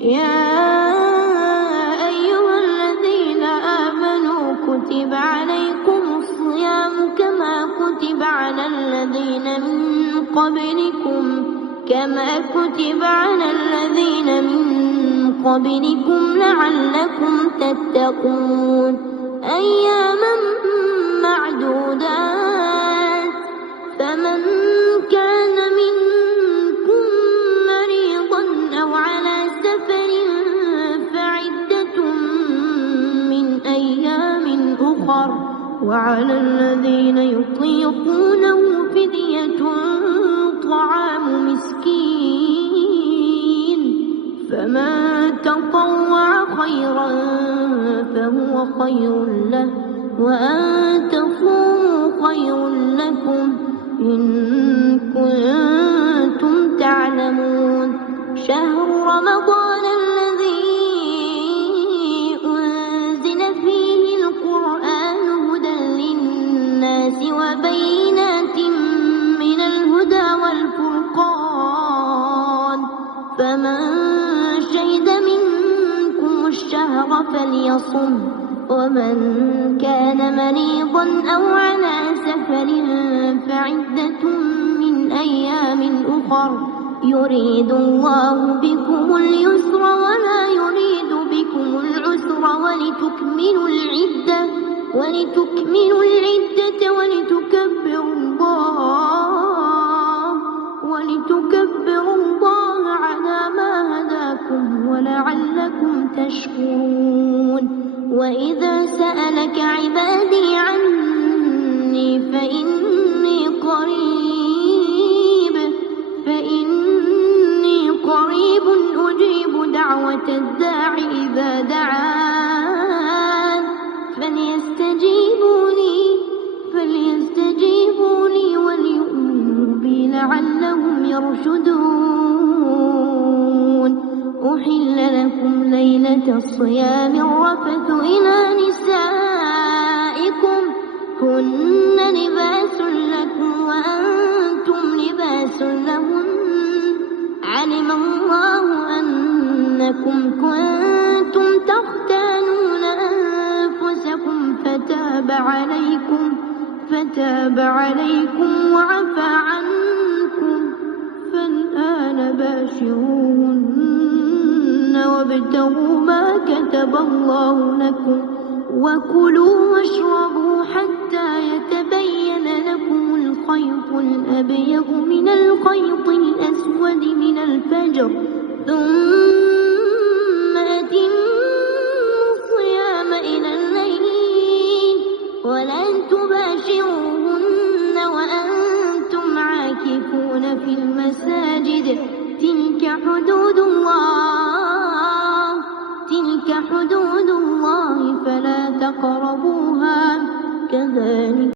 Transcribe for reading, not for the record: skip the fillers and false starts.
يا أيها الذين آمنوا كتب عليكم الصيام كما كتب على الذين من قبلكم لعلكم تتقون أياما معدودات فمن كان منكم مريضا أو على سفر فعدة من أيام أخر وعلى الذين يطيقونه فدية طعام مسكين فمن تطوع خيرا فهو خير له وأن تصوموا خير لكم إن كنتم تعلمون شهر رمضان الذي أنزل فيه القرآن هدى للناس وبينات من الهدى والفرقان فمن شهد منكم الشهر فليصم ومن كان مريضا أو على سفر فعدة من أيام أخر يريد الله بكم اليسر ولا يريد بكم العسر ولتكملوا العدة ولتكبروا الله على ما هداكم ولعلكم تشكرون وإذا سألك عبادي عني فإني قريب أجيب دعوة الداع إذا دعان فليستجيبوا لي وليؤمنوا بي لعلهم يرشدون أحل لكم ليلة الصيام الرفث إلى نسائكم هن لباس لكم وأنتم لباس لهن علم الله أنكم كنتم تختانون أنفسكم فتاب عليكم وعفى عنكم فالآن باشروهن وابتغوا ما كتب الله لكم وكلوا واشربوا حتى يتبين لكم الخيط الأبيض من الخيط الأسود من الفجر ثم أتموا الصيام إلى الليل ولا تباشروهن وأنتم عاكفون في المساجد تلك حدود الله فلا تقربوها